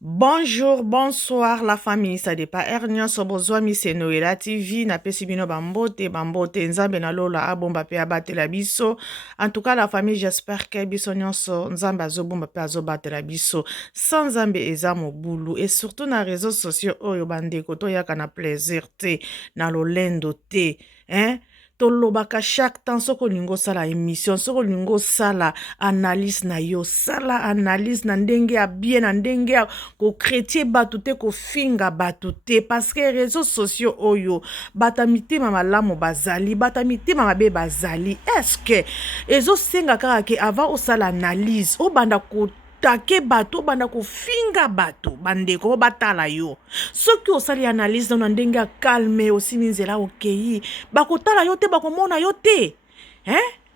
Bonjour, bonsoir la famille, ça dépend Ernia Sobozwami c'est Noela TV na pesi bino bambote nzambe na lola abomba pe abate la biso. En tout cas la famille, j'espère que biso nyonso nzambe azobomba pe azobate la biso. Sans nzambe eza mobulu et surtout na réseaux sociaux oyo bandeko to yaka na plaisir te na lolendo te, hein? Tolobaka chaque temps soko lingo sala émission soko lingo sala analyse na yo sala analyse na ndenge ya bien na ndenge ya ko chrétien batu te ko finga batu te parce que réseaux sociaux oyo bata mitema malamu bazali bata mitema mabe bazali est-ce que ezo senga kaka ke avant osala analyse obanda ko take bato banda ko finga bato bandeko batala yo soki osali analyse na ndenge ya calme osimi nzela okei bakotala yo te bakomona yo te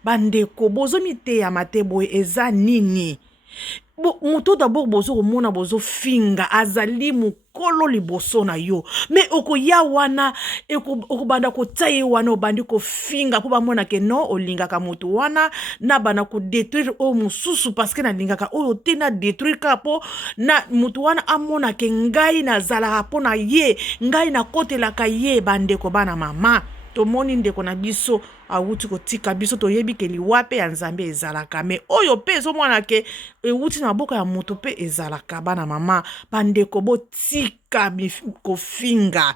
bandeko bozomi te ya mate boye eza nini mutu d'abord bozo komona bozo finga azali mukolo liboso na yo me okoya wana okobanda kotia ye wana obandi kofinga po bamona ke no olingaka mutu wana na bana kodétruire oyo mosusu parce que nalingaka oyo te na détruire ka po na mutu wana amona ke ngai nazalaka mpo na ye ngai nakotelaka ye bandeko bana mama tomoni ndeko na biso awuti kotika biso toyebi ke liwa pe ya nzambe ezalaka me oyo pe ezomwana ke ewuti na boka ya moto pe ezalaka bana mama bandeko botika kofinga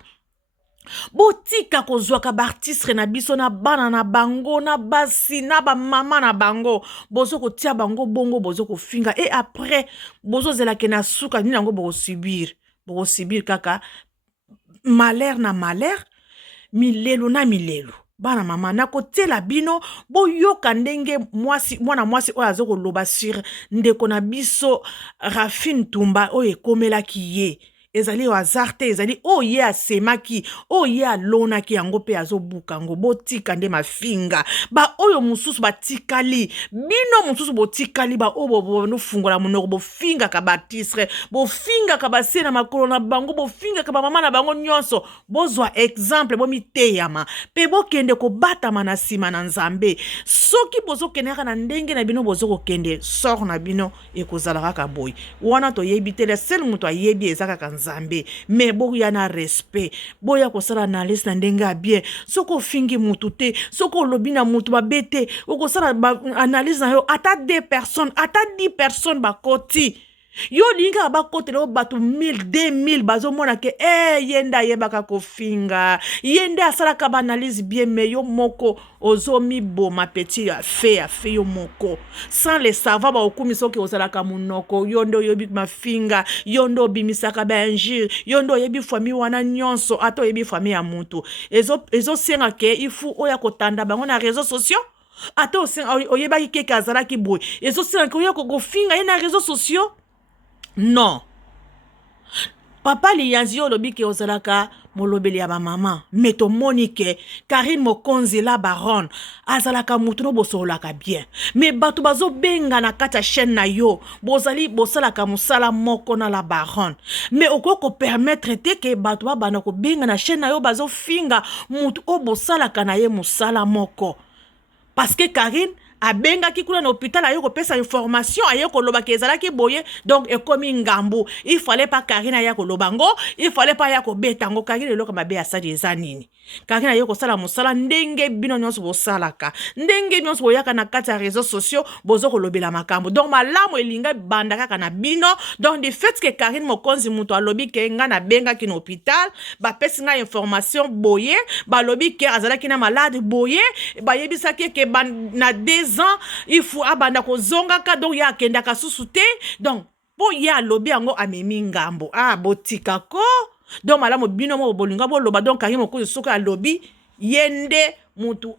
botika kozwaka baartistre na biso na bana na bango na basi na bamama na bango bozo kotia bango bongo bozo kofinga et après bozozelake na suka nini yango bokosibir kaka malheur na malheur milelo na milelo bana mama na kotela bino boyoka ndenge mwana mwasi oyo azokoloba sur ndeko na biso Rafine Tumba oyo ekomelaki ye ezali hasard te ezali oyo ye asemaki oyo ye alonaki yango mpe azobuka yango botika nde mafinga ba oyo mosusu batikali bino mosusu botikali ba oyo bonofungola monoko bofingaka baartistre bofingaka basie na makolo na bango bofingaka bamama na bango nyonso bozwa exemple bomiteyama mpe bokende kobatama na nsima na nzambe soki bozokendeka na ndenge na bino bozokokende sor na bino ekozala kaka boye wana toyebi te le sel moto ayebi eza kaka nzambe me boya na respect boya kosala analyse na ndenge ya bien soko ofingi mutu te soko olobi na mutu babe te okosala analyse na yo ata 2 personnes ata 10 personnes bakoti yo linga bakotela o bato 1000 2000 bazomona ke yende ayebaka kofinga yende asalaka baanalyse bien me yo moko ozomiboma petit afe yo moko sans le savoir baokumi soki ozalaka monoko yo nde oyebi mafinga yo nde obimisaka bainjure yo nde oyebi famille wana nyonso ata oyebi famille ya mutu ezosenga ke ifu oya kotanda bango na réseaux sociaux ata oyebaki keke azalaki boye ezosenga ke oya kofinga ye na réseaux sociaux. Non. Papa liyanzi yo lobi ke ozalaka molobeli ya ba mama mais tomoni ke Karine Mokonzi la baronne azalaka mutu no bosolaka bien mais bato bazo benga na kati ya chaîne na yo bozali bosalaka musala moko na la baronne mais okoko permettre te ke bato babana ko benga na chaîne na yo bazo finga mutu o bosalaka na ye musala moko parce que Karine abengaki kuna na hôpital ayo kopesa information ayo koloba ke ezalaki boye donc ekomi ngambu il fallait pas Karine aya koloba ngo il fallait pas aya kobeta ngo Karine eloko mabe asali eza nini Karine ayo kosala mosala ndenge bino nyonso bosalaka ndenge nyonso boyaka na kati ya réseaux sociaux bozo kolobela makambo donc malamu elinga banda kaka na bino donc du fait que Karine Mokonzi muto alobi ke nga na bengaki na hôpital bapesi nga information boye balobi ke azalaki na malade boye bayebisaki ke na 2 ans il faut abanda kozongaka donc ya akendaka susu te donc po ya alobi yango amemi ngambo botika ko donc malamu bino mo bolinga boloba donc Karine Mokonzi soki alobi yende mutu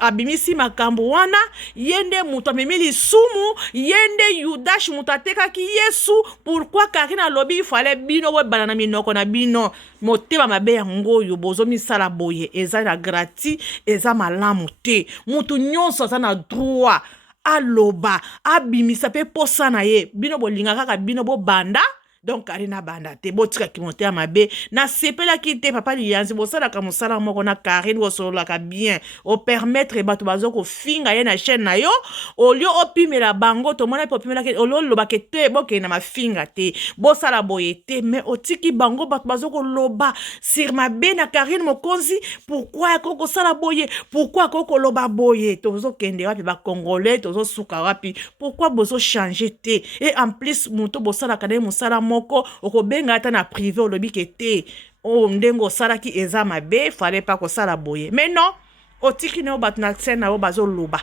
abimisi makambo wana yende mutu amemi lisumu yende yudash mutu atekaki Yesu pourquoi Karine alobi il fallait bino webana na minoko na bino motema mabe yango oyo bozomisala boye eza na grati eza malamu te mutu nyonso aza na droit aloba abimisa pe posa na ye bino bolinga kaka bino bobanda donc Karina banda te botika kimote ya mabe na sepela ki te papa lianzi bosala ka musala moko na Karine bosolola ka bien o permettre bato bazoko finga ye na chaîne na yo olio opimela bango to mona popimela ke olio loba ke te boke na mafinga te bosala boye te mais otiki bango bato bazoko loba sur mabe na Karine Mokonzi pourquoi koko sala boye pourquoi koko loba boye tozo kende wapi ba congolais tozo suka wapi pourquoi bozo changer te et en plus muto bosala kana musala moko okobenga ata na privé olobi ke te o ndengo salaki eza mabe fallait pas kosala boye mais non otiki no bato na scène na o bazo loba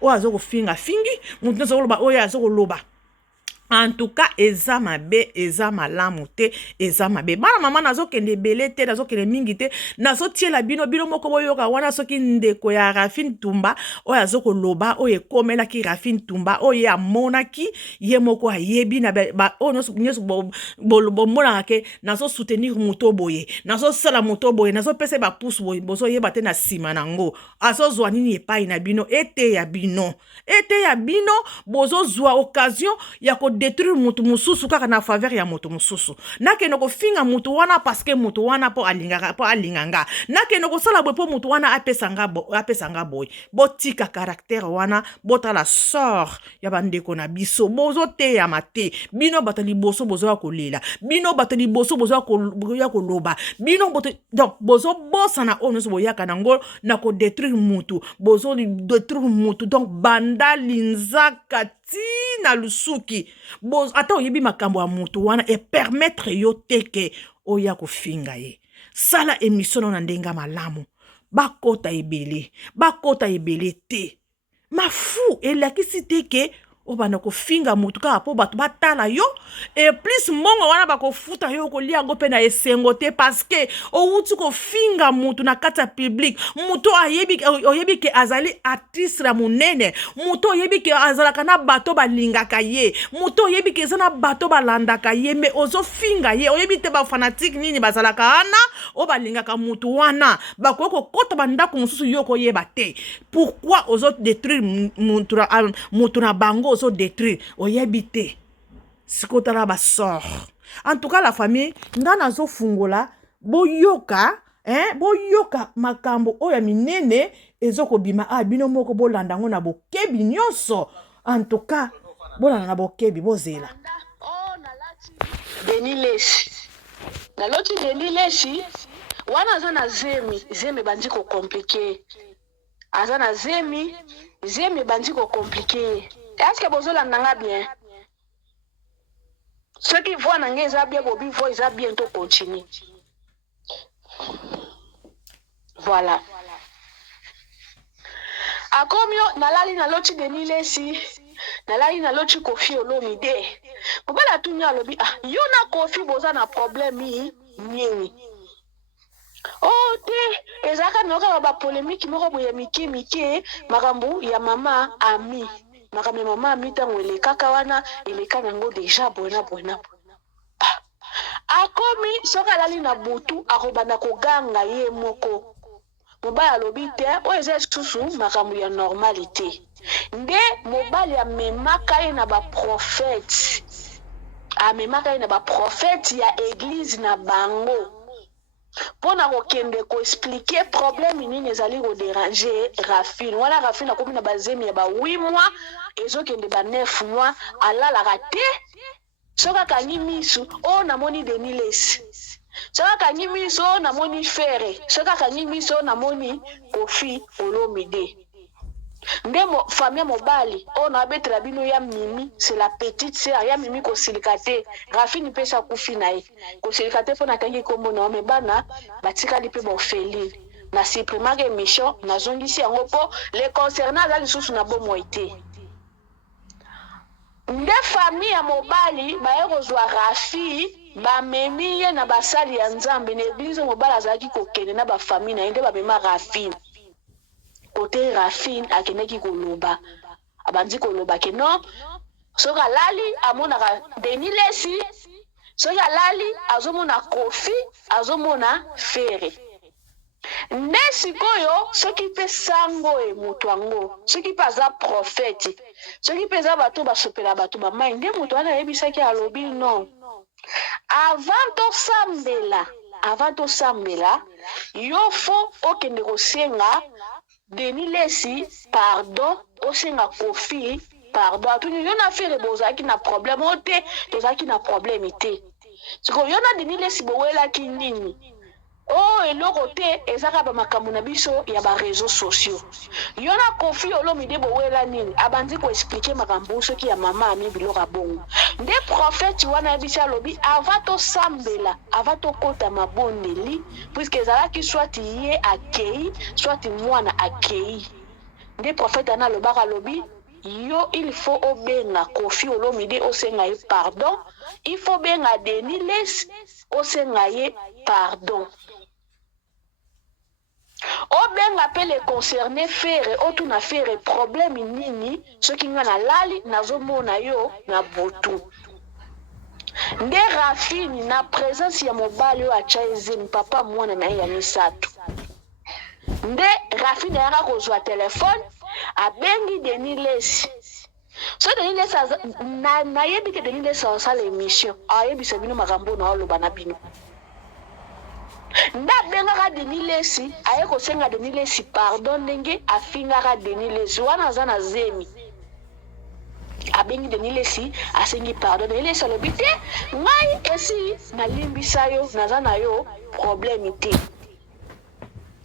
o azoko finga fingi mutu no zoloba o ya azoko loba. En tout cas, eza mabe, eza malamu te, eza mabe. Bana mama nazo kende bele te, nazo kende mingi te, nazo tie la bino moko boyoka wana soki ndeko ya Rafine Tumba, oyo azoko loba, oyo komela ki Rafine Tumba, oyo amonaki, ye moko ayebi na oyo nyoso mona ke nazo soutenir muto boye, nazo sala muto boye, nazo pese ba pousse boye, bozo yeba te na sima nango. Azo zwa nini epai na bino, ete ya bino. Ete ya bino, bozo zwa occasion ya ko détruire mutu mususu kaka na faveur ya mutu mususu. Nakende ko finga mutu wana parce que mutu wana po alinganga. Nakende ko sala boy po mutu wana apesanga boy. Botika caractère wana bota la sort ya bandeko na biso. Bozo te ya mate. Bino batali boso bozo ya kolela. Bino batali boso bozo ya koloba. Bino donc bozo bosa na ono so boyaka nango na ko détruire mutu. Bozo détruire mutu donc banda linzaka na lusuki ata oyebi makambo ya mutu wana e permettre yo teke oya kofinga ye sala émission na ndenga malamu bakota ebele te mafu elakisi teke obana kofinga mutu kaka po bato batala yo et plus mbongo wana bakofuta yo kolia yango mpe na esengo te parce que outi kofinga mutu na kati ya public mutu oyebi ke azali artiste na monene mutu oyebi ke azalaka na bato balingaka ye mutu oyebi ke eza na bato balandaka ye me ozofinga ye oyebi te bafanatique nini bazalaka wana o balingaka mutu wana bakoki kokota bandako mosusu yo koyeba te pourquoi ozodétruire mutu na bango ozo détruire oyebi te sikotala ba sort. En tout cas la famille ngana zo fungola boyoka boyoka makambo oya minene ezoko bima bino moko bolanda ngo na bokebi nyonso. En tout cas bolanda na bokebi bozela naloti Denilesi wana aza na zemi bandi ko compliqué aza na zemi bandi ko compliqué. Est-ce que bozolanda nga bien? Ceux qui voient nanga eza bien bobi voient eza bientôt continue. Voilà. Akomyo nalali na loti Denilesi nalali na loti Koffi Olomide. Kobala tunya alobi yo na Koffi boza na problème nini? Oh te ezaka noka ba polémique moko boye mike makambo ya mama Ami. Makambo mama Ami tango elekaka wana eleka nango déjà bona. Akomi soka lali na butu akobanda koganga ye moko. Mobali alobi te o eza susu makambo ya normalité. Nde mobali amemaka ye na ba prophète. Amemaka ye na ba prophète ya église na bango. Pona kokende ko expliquer problème nini ezali ko déranger Rafine. Wana Rafine akomi na bazemi ya ba 8 mois ezokende ba 9 mois alala raté. Soka kanyi misu o namoni Denilesi. Soka kanyi misu o namoni Fere. Soka kanyi misu o namoni Koffi Olomide. Ndemo famille mobali o na betela bino ya Mimi, c'est la petite sœur ya Mimi ko silikate. Rafine pesa kufi na ye. Ko silikate fona tangi kombo na me bana batika lipe ba Ophélie. Na supprimer émission na zongisi yango po les concernants za lisusu na bomo ite. Nde famille ya mobali baye kozwa Rafi ba memi ye na basali ya Nzambe na église mobali azaki kokende na ba famille na nde ba mema Rafine. Côté Rafine akeneki koloba abandi koloba ke non soka lali amona Denilesi soka lali azomona Koffi azomona Fere nesi koyo soki pe sango e mutu ango soki pe aza prophète soki pe za bato basopela bato bamai nde mutu wana yebisaki alobi non avant tosambela yo fo okende kosenga Denis Lesi pardon osenga Kofi pardon atuni yo na fere bozaki na problème ote tozaki na problème ite siko yo na Denis Lesi bowelaki nini oh eloko te ezaka ba makambo na biso ya ba réseaux sociaux yo na Kofi Olomide bowela nini abandi ko expliquer makambo soki ya mama ami biloko bongo nde prophète wana bisa lobi avato sambela avato kota mabondeli puisque ezalaki soit ye akei soit mwana akei nde prophète ana lobaka lobi yo il faut obenga Kofi Olomide osenga ye pardon il faut benga Denis Lesi osenga ye pardon obenga pe les concernés faire otuna faire problème nini soki nga na lali nazomona yo na butu nde Rafini na présence ya mobali oyo atya ezemi papa mwana na ye ya misato nde Rafini ayaka kozwa telefone abengi Denis Lesi so Denis Lesi nayebi ke Denis Lesi azosala émission ayebisa bino makambo na oloba na bino nda bengaka Denis Lesi aye kosenga Denis Lesi pardon ndenge afingaka Denis Lesi wana aza na zemi abengi Denis Lesi asengi pardon Denis Lesi alobi te ngai esi nalimbisa yo naza na yo problème te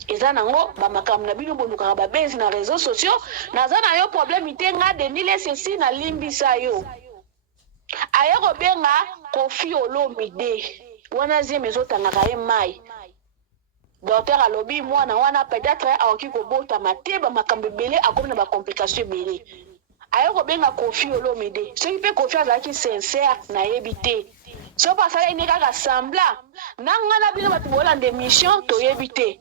eza nango bamakambo na bino bolukaka babezi na réseaux sociaux naza na yo problème te nga Denis Lesi esi nalimbisa yo aye kobenga Kofi Olomide wana zemi ezotangaka ye mai docteur alobi mwana wana peut-être aoki kobotama te bamakambo ebele akomi na bacomplication ebele aye kobenga Kofi Olomide soki mpe Kofi azalaki sincère nayebi te so basala ine kaka sembla nanga na bino bato bolanda émission toyebi te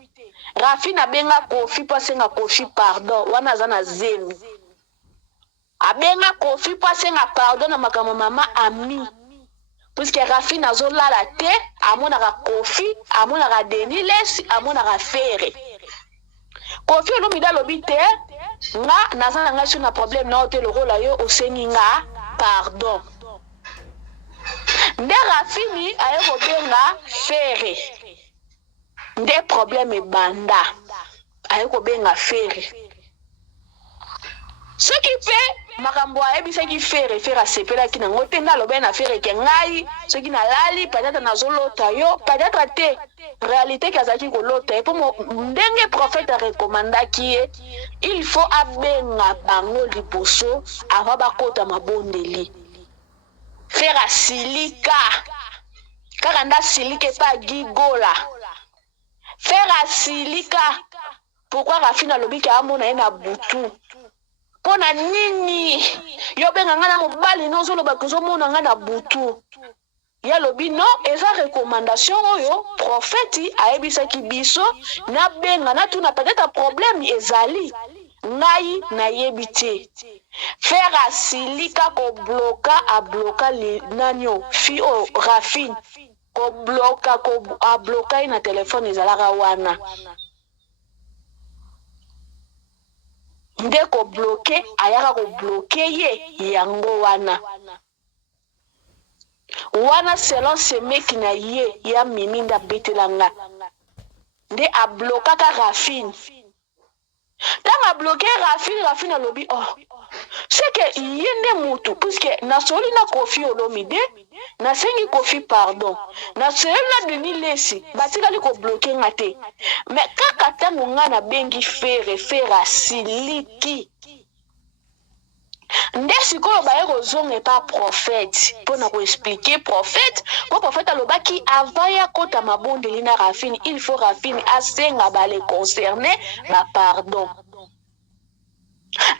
Rafini abenga Kofi mpo asenga Kofi pardon wana aza na zemi abenga Kofi mpo asenga pardon na makambo mama ami puisque Rafini azolala te amonaka Kofi amonaka Denis Lesi amonaka fere Kofi Olomide alobi te nga naza na ngai so na problème na ote lokola yo osengi nga pardon nde Rafini aye kobenga fere nde problème ebanda aye kobenga fere soki mpe makambo ayebisaki fere asepelaki nango te nde alobai na fere ke ngai soki nalali peut-être nazolota yo peut-être te réalité ke azalaki kolota ye mpo ndenge prophète arekomandaki ye il faut abenga bango liboso avant bakota mabondeli fere asilika kaka nde asilika epa agigola fere asilika pourquoi Rafini alobi ke amona ye na butu pona nini yo benga nga na mobali nozoloba kozomona nga na butu ya lobi no eza recommandation oyo prophète ayebisaki biso na benga na tuna peut-être problème ezali ngai nayebi te faire asilika abloka nanyo fi o Rafini abloka ye na telefone ezalaka wana nde kobloke ayaka kobloke ye yango wana selon semeki na ye ya mimi nda betelanga nde ablokaka Rafini ntango abloke Rafini alobi oh seke ye nde mutu puisque nasoli na Kofi Olomide nasengi Kofi pardon nasoli na Denis Lesi batikali kobloke nga te me kaka ntango nga nabengi fere asiliki nde sikoyo baye kozonga epa prophète mpona koexplike prophète mpo prophète alobaki avant ya kota mabondeli na Rafini il faut Rafini asenga bale concerné bapardon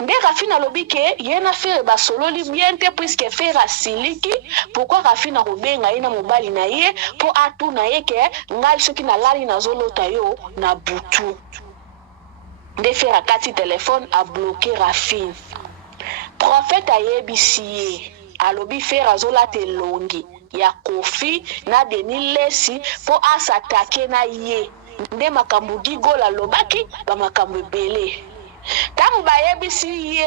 nde Rafini alobi ke ye na fere basololi bien te puisque fere asiliki pourquoi Rafini akobenga ye na mobali na ye mpo atuna ye ke ngai soki nalali nazolota yo na butu nde fere akati telefone abloke Rafini prophète ayebisi ye alobi fere azolata elongi ya Kofi na Denis Lesi mpo asatake na ye nde makambo gigola alobaki bamakambo ebele ntango bayebisi ye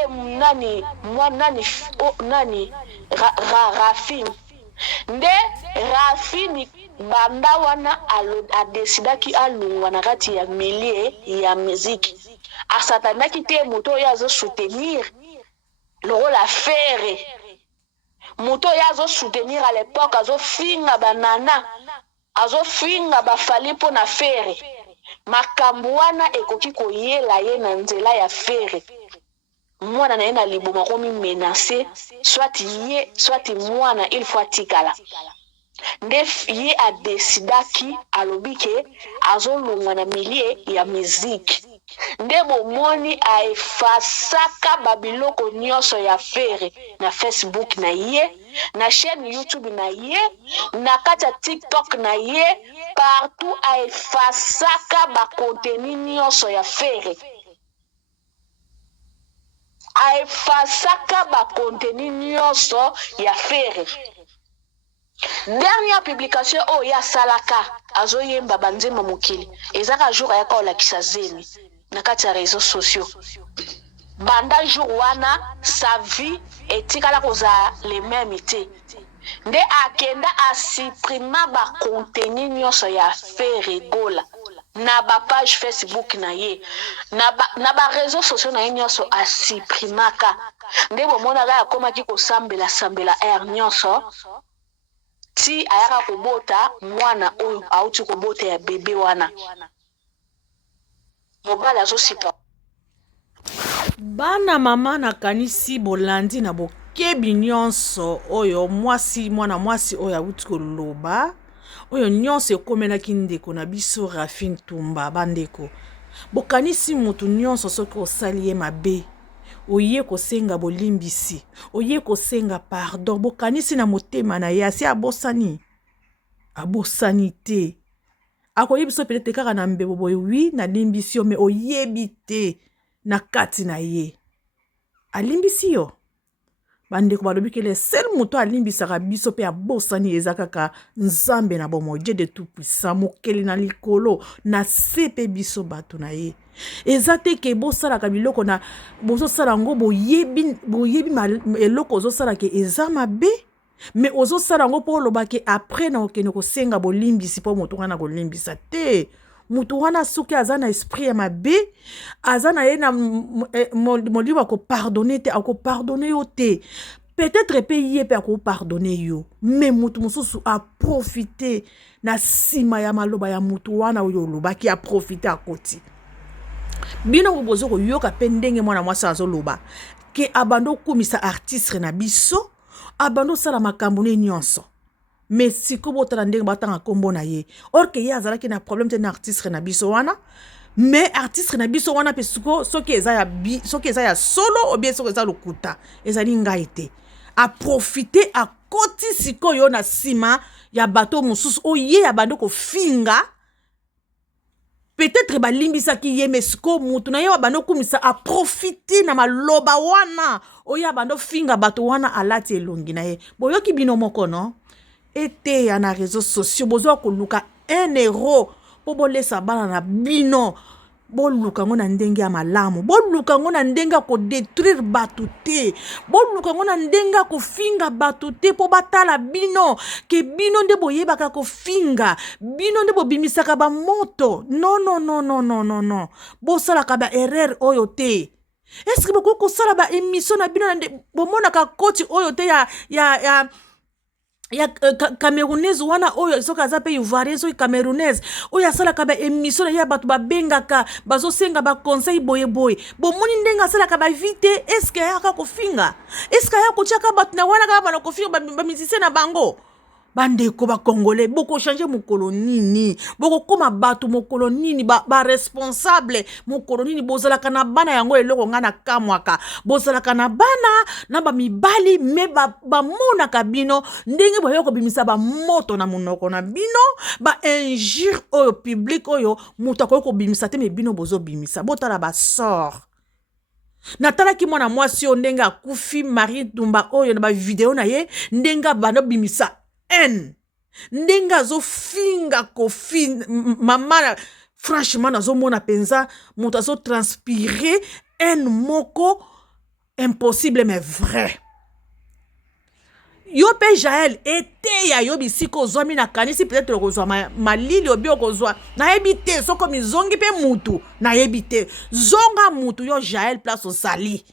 Rafini nde Rafini banda wana adesidaki alungwa na kati ya milie ya muziki asatandaki te moto oyo azosoutenir lokola fere moto oyo azosoutenir à l'époque azofinga banana azofinga bafali mpo na fere makambo wana ekoki koyela ye na nzela ya fere mwana na ye na liboma komi menase swati ye swati mwana il faut atikala nde ye adesidaki alobi ke azolongwa na milie ya miziki nde bomoni aefasaka babiloko nyonso ya fere na Facebook na ye na chaîne YouTube na ye na kati ya TikTok na ye partout aefasaka bakontenu nyonso ya fere aefasaka bakontenu nyonso ya fere. Dernière publication oyo asalaka azoyemba banzembo mokili ezaka jour ayaka olakisa zemi na kati ya réseaux sociaux banda jour wana sa vie etikala kozala le même te nde akenda asiprima bakontenu nyonso ya fere gola na bapage Facebook na ye na baréseaux sociaux na ye nyonso asiprimaka nde bomonaka akomaki kosambela air nyonso ti ayaka kobota mwana oyo auti kobota ya bebe wana mobali azosipa bana mama nakanisi bolandi na bokebi nyonso oyo mwana mwasi oyo auti koloba oyo nyonso ekomelaki ndeko na biso Rafine Tumba bandeko bokanisi mutu nyonso soki osali ye mabe oye kosenga bolimbisi oye kosenga pardon bokanisi na motema na ye asi abosani te akoyebiso peut-être kaka na mbebo boye wi na limbisi yo me oyebi te na kati na ye alimbisi yo bandeko balobi ke le sel moto alimbisaka biso pe abosani eza kaka Nzambe na bomo Dieu de tout puissant mokeli na likolo na sepe biso bato na ye eza te ke bosalaka biloko na bozosala ngo boyebi eloko ozosala ke eza mabe me ozosala ngo mpo oloba ke après na okende kosenga bolimbisi mpo moto wana kolimbisa te mutu wana suki aza na esprit ya mabe aza na ye na molimo akopardone te akopardone yo te peut-être pe ye pe akopardone yo me mutu mosusu aprofite na nsima ya maloba ya mutu wana oyo olobaki aprofite akoti bino bobozo koyoka pe ndenge mwana mwasi azoloba ke abando kumisa artiste na biso abando sala makambo ne nyonso mais siko botala ndenge batanga kombo na ye or ke ye azalaki na problème te na artiste na biso wana mais artiste na biso wana pe siko soki eza ya solo ou bien soki eza lokuta ezali ngai te a profiter a koti siko yo na sima ya bato mosusu oye ya bando kofinga peut-être balimbisaki ye mais siko mutu na ye bando kumisa a profiter na maloba wana oye bando finga bato wana alati elongi na ye boyoki bino moko no ete ya na réseaux sociaux bozo koluka 1 euro po bolesa bana na bino boluka ngo na ndenge ya malamu boluka ngo na ndenge ko détruire batu te boluka ngo na ndenge ko finga batu te po batala bino ke bino nde boyebaka ko finga bino nde bobimisaka ba moto non bosala ka ba erreur oyo te. Est-ce que boko sala ba émission na bino bomona ka koti oyo te ya Camerounaise wana oyo soka za pe Ivoirien so Camerounaise oyo asala ka ba émission ya batu ba bengaka bazo senga ba conseil boye bomoni ndenga asala ka ba vite est-ce que ya ka kofinga est-ce que ya ko chaka batu na wana ka ba kofinga ba musicien na bango bandeko ba congolais boko changer mokolo nini boko koma batu mokolo nini ba responsable mokolo nini bozalaka na bana yango eloko ngana kamwaka bozalaka na bana na ba mibali me ba monaka bino ndenge boyoko bimisa ba moto na munoko na bino ba injure oyo public oyo muta ko bimisa te me bino bozo bimisa botala ba sort natalaki mwana mwasi o ndenge akufi Marie Tumba oyo na ba video na ye ndenge bano bimisa ndenga zo finga kofi mama franchement nazo mona penza moto azo transpirer moko impossible mais vrai yo pe Jaël eteya yo bisiko ozwami na kanisi peut-être okozwa malili obi okozwa nayebi te soko mizongi pe mutu nayebi te zonga mutu yo Jaël place osali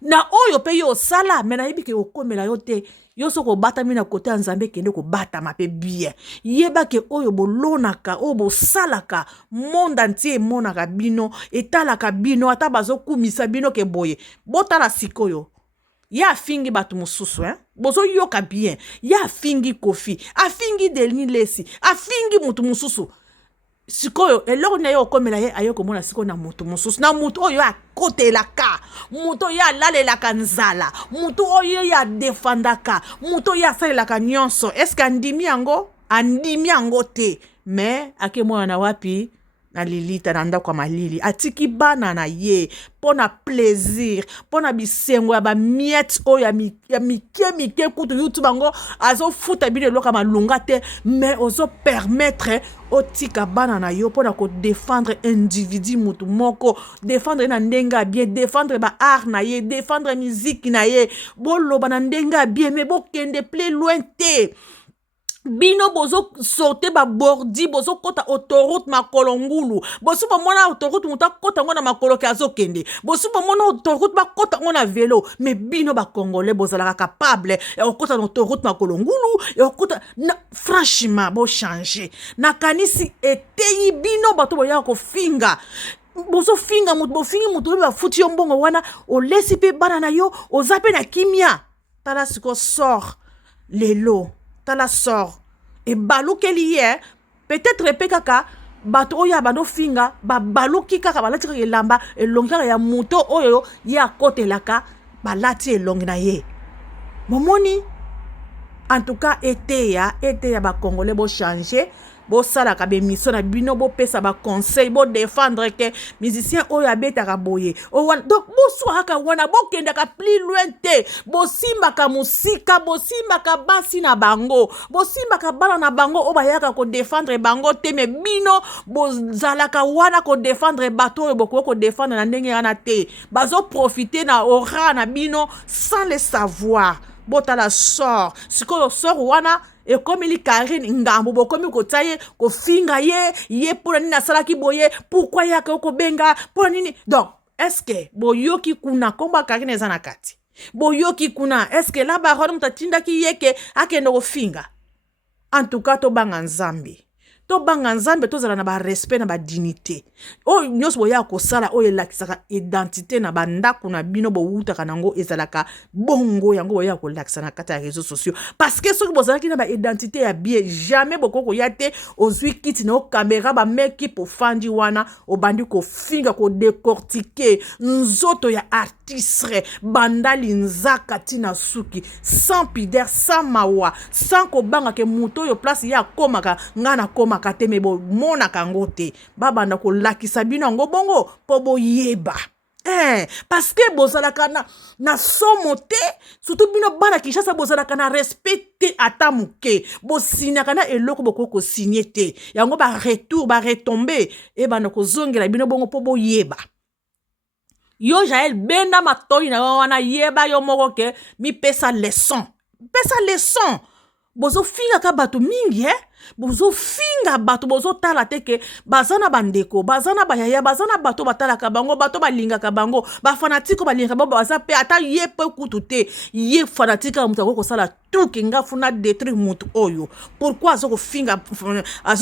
na oyo pe yo osala me nayebi ke okomela yo te yo soko obatami na kote ya Nzambe kende kobatama pe bien yeba ke oyo bolonaka oyo bosalaka monde entier emonaka bino etalaka bino ata bazokumisa bino ke boye botala sikoyo ya afingi bato mosusu bozo yoka bien ya afingi Kofi afingi Delni Lesi afingi mutu mosusu sikoyo eloko na yo okomela ye ayo komona sikoyo na mutu mosusu na mutu oyo akotelaka mutu oyo alalelaka nzala mutu oyo ya defandaka mutu oyo asalelaka nyonso eske andimi yango te me akemona na wapi na lilita na ndako malili atiki bana na ye pona plaisir pona bisengo ya bamiette oyo ya mike kutu YouTube bango azofuta bino eloka malunga te mais ozo permettre otika bana na yo pona ko défendre individu mutu moko défendre na ndenga bien défendre ba art na ye défendre musique na ye boloba na ndenga bien mais bokende plus loin te bino bozo sorte ba bordi bozo kota autoroute makolo ngulu bosu ba mona autoroute muta kota ngona makolo ke azokende bosu ba mona autoroute ba kota ngona vélo mais bino ba congolais bozala capable et okota na autoroute makolo ngulu et okota franchement bo changer na kanisi eteyi bino bato boya ko finga bozo finga mutu bo fingi mutu ba futi yo mbongo wana o lesi pe bana na yo ozape na kimia tala siko sort lelo tala sort et baluki liye peut-être pe kaka bato oyo bando finga baluki kaka balati kaka elamba elongi kaka ya moto oyo ya kotelaka balati elongi na ye momoni en tout cas eteya ba congolais bo changer bo sala ka be mission na bino bo pesa ba conseil bo défendre ke musicien oyo abetaka boye donc bo swaka wana bo kenda ka plus loin te bo simba ka musika bo simba ka basi na bango bo simba ka bana na bango o bayaka ko défendre bango te me bino bo zalaka wana ko défendre bato oyo boko ko défendre na ndenge yana te bazo profiter na aura na bino sans le savoir botala sort sikoyo sort wana ekomeli Karine ngambo bokomi kotaye ko finga ye pona nini asalaki boye pourquoi yaka okobenga pona nini donc est-ce que boyoki kuna komba Karine eza na kati boyoki kuna est-ce que la baronne mutatindaki yeke akende kofinga en tout cas to banga Nzambe tozala na ba respect na ba dignité oyo nyonso boya kosala oyo elakisaka identité na bandako na bino bowutaka nango ezalaka bongo yango boya kolakisa na kati ya réseaux sociaux parce que soki bozalaki na ba identité ya bien jamais bokoko ya te ozwi kiti na caméra ba meki po fandi wana obandi ko finga ko décortiquer nzoto ya artiste bandali nzaka tina suki sans pudeur sans mawa sans ko banga ke muto yo place ya komaka ngana koma kate me bo mona kango te babanda ko lakisa bino ngo bongo po boyeba parce que bozalaka na somo te surtout bino bana Kinshasa bozalaka na respecte ata muke bosinyaka na eloko boko signé te yango ba retour ba retomber e bana ko zongela bino bongo po boyeba yo Jaël benda matoi na wana yeba yo moko ke mi pesa leçon bozo finga ka bato mingi bozo finga bato bozo tala teke bazana bandeko bazana bayaya bazana bato batala ka bango bato balinga ka bango ba fanatiko balinga ba baza pe ata ye pe kutu te ye fanatika mutu ko sala tout kinga funa détruire mutu oyo pourquoi azo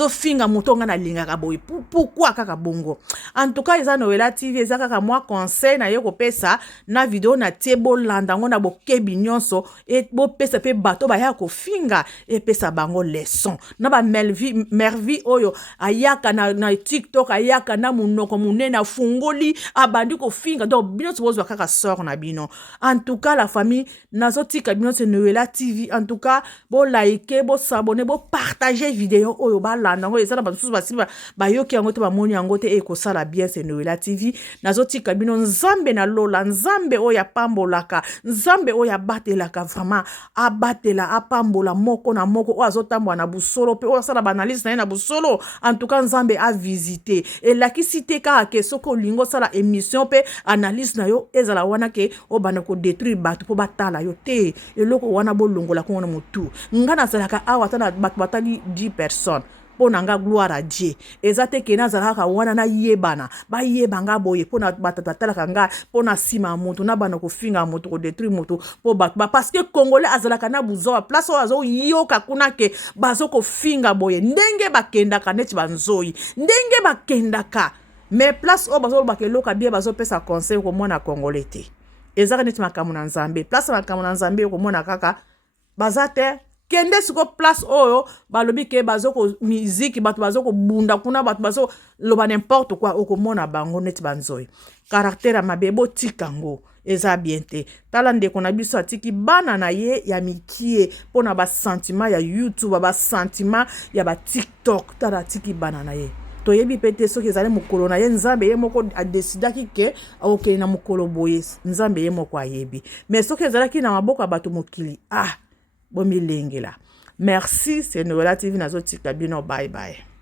finga mutu nga na linga ka boy pourquoi kaka bongo en tout cas eza Noela TV eza kaka moi conseil na ye ko pesa na video na tebo landa ngo na bokebi nyonso et bo pesa pe bato ba ya ko finga et pesa bango leçon na ba mervi oyo ayaka na TikTok ayaka na munoko munene fungoli abandi ko finga donc bino tozwa kaka sort na bino en tout cas la famille nazotika bino c'est Noela TV en tout cas bo like bo s'abonner bo partager vidéo oyo ba landa ngo ezala ba susu ba yoki yango te ba moni yango te e ko sala bien c'est Noela TV nazotika bino nzambe na lola nzambe oyo apambolaka nzambe oyo abatelaka vraiment abatela apambola moko na moko o azotambola na busolo pe o sala banalise na ye na busolo en tout cas nzambe a visité elakisi te kaka ke soki olingi osala émission pe analyse na yo ezala wana ke obanda kodétruire bato mpo batala yo te eloko wana bolongola kongo na motu nga nazalaka awa ata na bato batali 10 personnes mpo na nga gloire à Dieu eza te ke nazalaka wana nayebana bayeba nga boye mpo na bato batalaka nga mpo na nsima ya motu nabanda kofinga motu kodétruire motu mpo bato parce que congolais azalaka na buzowa place oyo azoyoka kuna ke bazokofinga boye ndenge bakendaka neti banzoyi ndenge bakendaka mais place oyo bazolobaka eloko bie bazopesa conseil komona congolais te ezaka neti makambo na nzambe place makambo na nzambe komona kaka baza te kende siko place oyo balobi ke bazoko musique bato bazoko bunda kuna bato bazo loba n'importe quoi okomona bango neti banzoyi caractère mabe botikango eza bien te tala ndeko na biso atiki bana na ye ya mikie pona ba sentiment ya YouTube ba sentiment ya ba TikTok tala atiki bana na ye toyebi pete soki ezali mokolo na ye nzambe ye moko adesidaki ke okende na mokolo boye nzambe ye moko ayebi mais soki ezalaki na maboko ya bato mokili bomilengela merci c'est Noela TV nazotika bino bye bye.